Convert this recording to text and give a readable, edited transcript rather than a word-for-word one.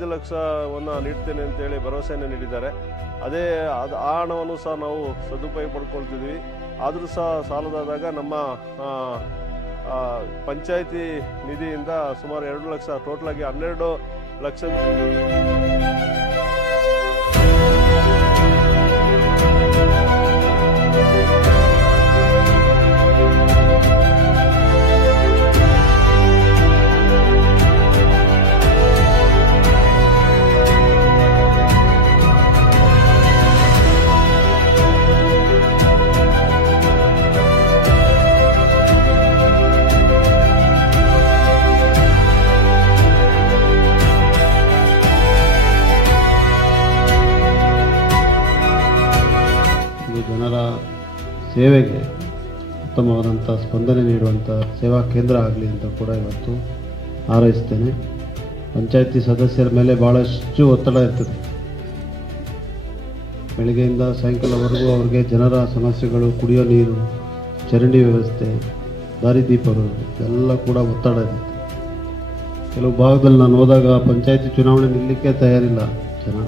5 ಲಕ್ಷವನ್ನು ನೀಡ್ತೇನೆ ಅಂತೇಳಿ ಭರವಸೆಯನ್ನು ನೀಡಿದ್ದಾರೆ. ಆ ಹಣವನ್ನು ಸಹ ನಾವು ಸದುಪಯೋಗ ಪಡ್ಕೊಳ್ತಿದ್ವಿ. ಆದರೂ ಸಹ ಸಾಲದಾದಾಗ ನಮ್ಮ ಪಂಚಾಯಿತಿ ನಿಧಿಯಿಂದ ಸುಮಾರು 2 ಲಕ್ಷ, ಟೋಟಲಾಗಿ 12 ಲಕ್ಷ. ಜನರ ಸೇವೆಗೆ ಉತ್ತಮವಾದಂಥ ಸ್ಪಂದನೆ ನೀಡುವಂಥ ಸೇವಾ ಕೇಂದ್ರ ಆಗಲಿ ಅಂತ ಕೂಡ ಇವತ್ತು ಹಾರೈಸ್ತೇನೆ. ಪಂಚಾಯತಿ ಸದಸ್ಯರ ಮೇಲೆ ಭಾಳಷ್ಟು ಒತ್ತಡ ಇರ್ತದೆ. ಬೆಳಗ್ಗೆಯಿಂದ ಸಾಯಂಕಾಲವರೆಗೂ ಅವ್ರಿಗೆ ಜನರ ಸಮಸ್ಯೆಗಳು, ಕುಡಿಯೋ ನೀರು, ಚರಂಡಿ ವ್ಯವಸ್ಥೆ, ದಾರಿದೀಪಗಳು ಎಲ್ಲ ಕೂಡ ಒತ್ತಡ ಇರುತ್ತೆ. ಕೆಲವು ಭಾಗದಲ್ಲಿ ನಾನು ಹೋದಾಗ ಪಂಚಾಯತಿ ಚುನಾವಣೆ ನಿಲ್ಲಕ್ಕೆ ತಯಾರಿಲ್ಲ ಜನ.